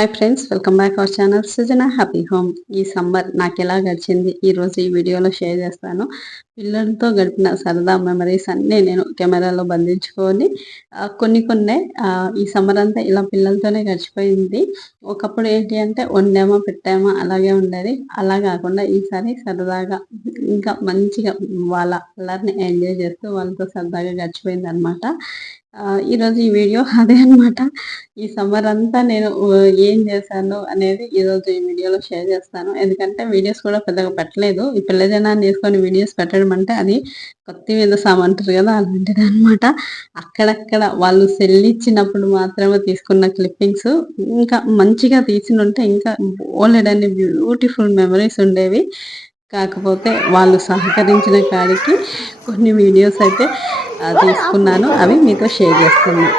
Hi friends, welcome back our channel Srujana happy home. ఈ summer నాకు ఎలా గడిచింది ఈరోజు ఈ వీడియోలో షేర్ చేస్తాను. పిల్లలతో గడిపిన సరదా మెమరీస్ అన్నీ నేను కెమెరాలో బంధించుకొని కొన్ని ఈ సమ్మర్ అంతా ఇలా పిల్లలతోనే గడిచిపోయింది. ఒకప్పుడు ఏంటి అంటే వండామా పెట్టామా అలాగే ఉండేది. అలా కాకుండా ఈసారి సరదాగా ఇంకా మంచిగా వాళ్ళ అల్లరిని ఎంజాయ్ చేస్తూ వాళ్ళతో సరదాగా గడిచిపోయింది అనమాట. ఈరోజు ఈ వీడియో అదే అనమాట. ఈ సమ్మర్ అంతా నేను ఏం చేశాను అనేది ఈరోజు ఈ వీడియోలో షేర్ చేస్తాను. ఎందుకంటే వీడియోస్ కూడా పెద్దగా పెట్టలేదు. ఈ పిల్ల జనాన్ని తీసుకొని వీడియోస్ పెట్టడం అంటే అది కొత్త మీద సామంటారు కదా, అలాంటిది అనమాట. అక్కడక్కడ వాళ్ళు సెల్లిచ్చినప్పుడు మాత్రమే తీసుకున్న క్లిప్పింగ్స్ ఇంకా మంచిగా తీసినుంటే ఇంకా బోలెడన్ని బ్యూటిఫుల్ మెమరీస్ ఉండేవి. కాకపోతే వాళ్ళు సహకరించిన కాడికి కొన్ని వీడియోస్ అయితే తీసుకున్నాను, అవి మీతో షేర్ చేస్తున్నాను.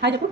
హాయ్ చెప్పు.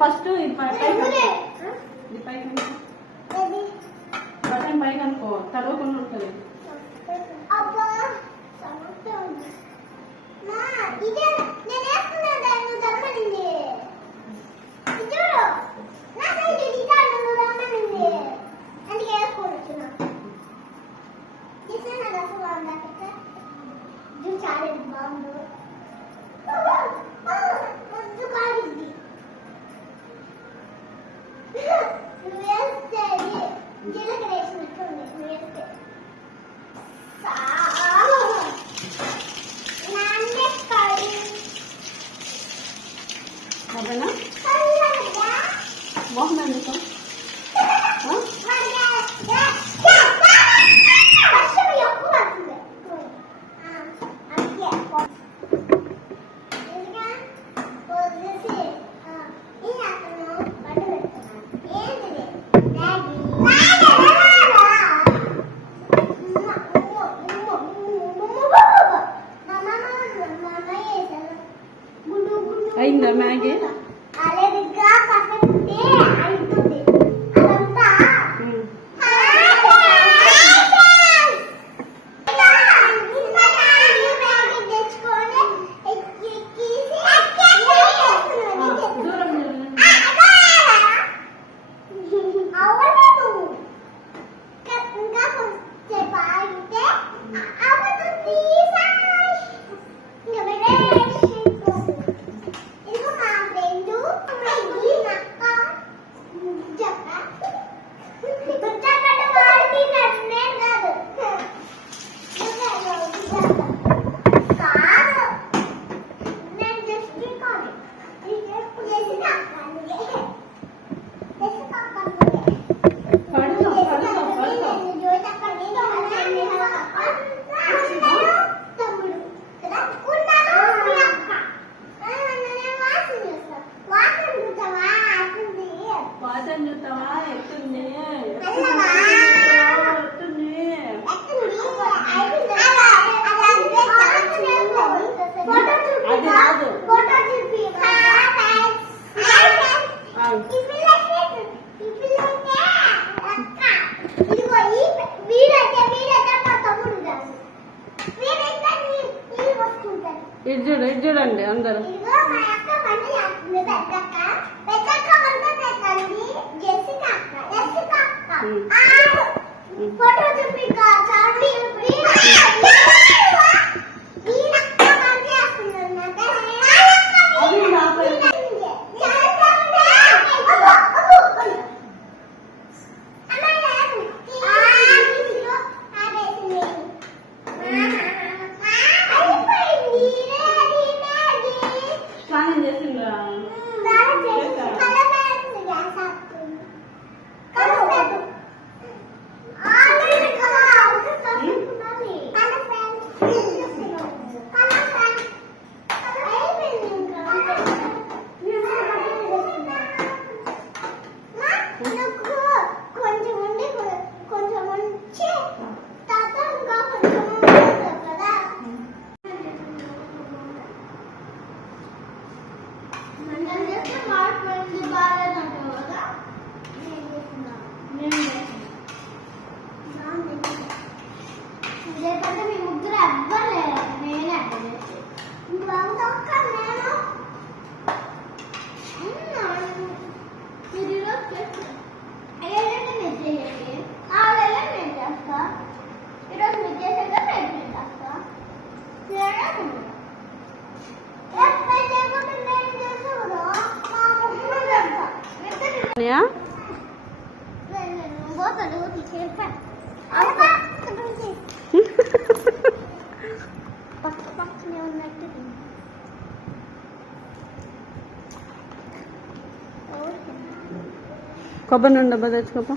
ఫస్ట్ బటన్ పైకి అనుకో, తడవకుండా ఉంటుంది. ఇది చూడండి అందరూ. స్నానం చేసిండ్రా? కొబ్బరి నుండి డబ్బా తెచ్చుకోపా.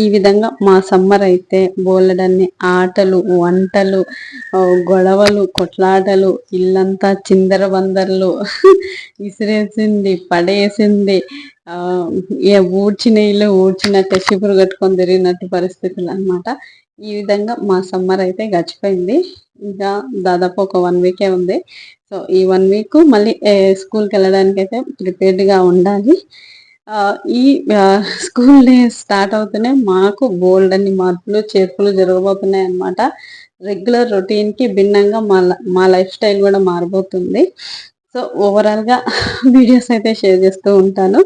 ఈ విధంగా మా సమ్మర్ అయితే బోలెడన్ని ఆటలు, వంటలు, గొడవలు, కొట్లాటలు, ఇల్లంతా చిందర బందర్లు, విసిరేసింది, పడేసింది, ఊడ్చిన ఇల్లు ఊడ్చినట్టు చిపురు కట్టుకొని తిరిగినట్టు పరిస్థితులు అనమాట. ఈ విధంగా మా సమ్మర్ అయితే గడిచిపోయింది. ఇంకా దాదాపు ఒక 1 వీకే ఉంది. సో ఈ 1 వీక్ మళ్ళీ స్కూల్కి వెళ్ళడానికి అయితే ప్రిపేర్డ్గా ఉండాలి. ఈ స్కూల్ డే స్టార్ట్ అవుతూనే మాకు బోల్డ్ అన్ని మార్పులు చేర్పులు జరగబోతున్నాయి అన్నమాట. రెగ్యులర్ రొటీన్కి భిన్నంగా మా లైఫ్ స్టైల్ కూడా మారబోతుంది. సో ఓవరాల్గా వీడియోస్ అయితే షేర్ చేస్తూ ఉంటాను.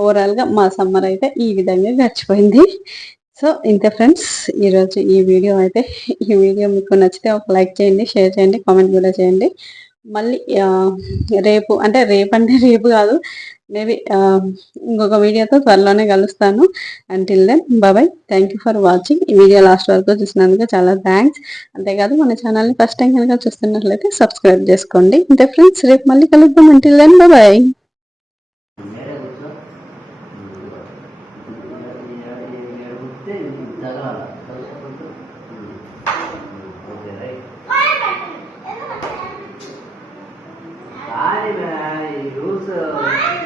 ఓవరాల్గా మా సమ్మర్ అయితే ఈ విధంగా గడిచిపోయింది. సో ఇంతే ఫ్రెండ్స్, ఈరోజు ఈ వీడియో మీకు నచ్చితే ఒక లైక్ చేయండి, షేర్ చేయండి, కామెంట్ కూడా చేయండి. మళ్ళీ రేపు రేపు కాదు, మేబీ ఇంకొక వీడియోతో త్వరలోనే కలుస్తాను. Until then bye. Thank you for watching. ఈ వీడియో లాస్ట్ వరకు చూసినందుకు చాలా థ్యాంక్స్. అంతేకాదు మన ఛానల్ని ఫస్ట్ టైం కనుక చూస్తున్నట్లయితే సబ్స్క్రైబ్ చేసుకోండి. ఇంతే ఫ్రెండ్స్, రేపు మళ్ళీ కలుద్దాం. Until then bye. Bye, man.